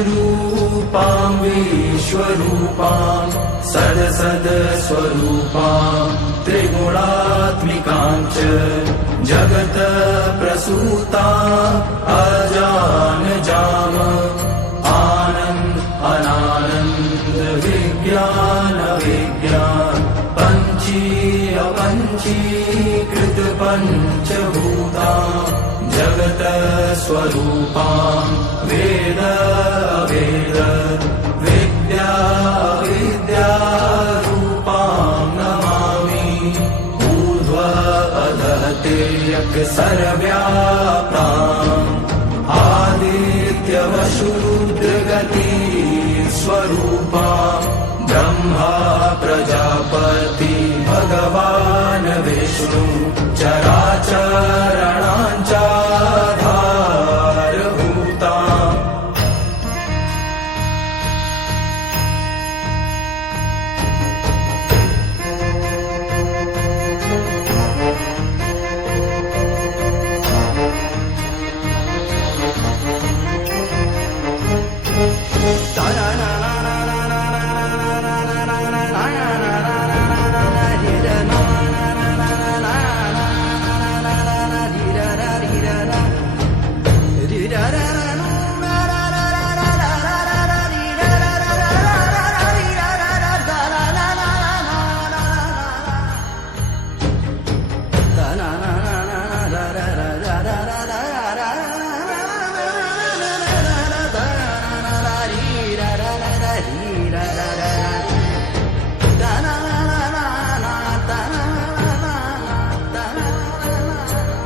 पुरुषरूपां विश्वरूपां सदसदस्वरूपां त्रिगुणात्मिकां च जगत्प्रसूतां अजानजाम अनानन्द विज्ञान अपञ्चीकृत पञ्चभूतां जगत्स्वरूपां वेद अवेद विद्यारूपां नमामि ऊर्ध्व अधः तिर्यक् सर्वव्याप्ताम् आदित्यवशूद्रगति स्वरूपां ब्रह्मा प्रजापति भगवान् विष्णु चराचरणाञ्चाधारभूताम्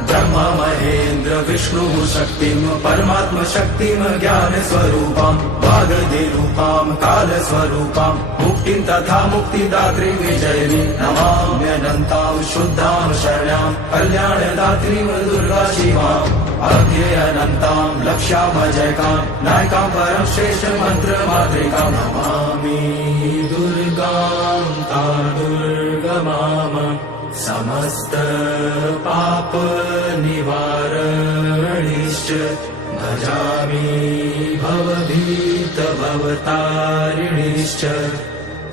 ब्रह्मा महेन्द्र विष्णु शक्तिं परमात्म शक्तिं ज्ञान स्वरूपां वागधिरूपां काल स्वरूपां मुक्तिं तथा मुक्तिदात्री विजयिनी नमाम्यनन्तां शुद्धां शरण्यां कल्याणदात्रीं दुर्गा शिवाम् अव्ययनन्तां लक्ष्यामजयकां नायकां परं श्रेष्ठ मंत्र मातृकां नमामि दुर्गां ता दुर्गमाम समस्त पाप निवारणिश्च भजामि भवभीत भवतारिणीश्च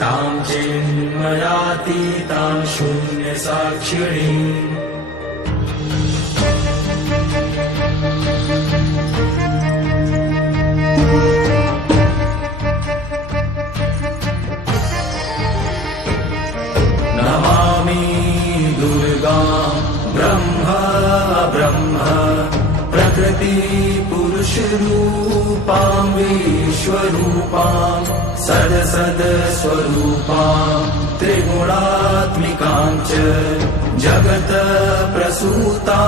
तां चिन्मयातीतां शून्य साक्षिणीम् प्रकृति पुरुषरूपां विश्वरूपां सदसदस्वरूपां त्रिगुणात्मिकां च जगत्प्रसूतां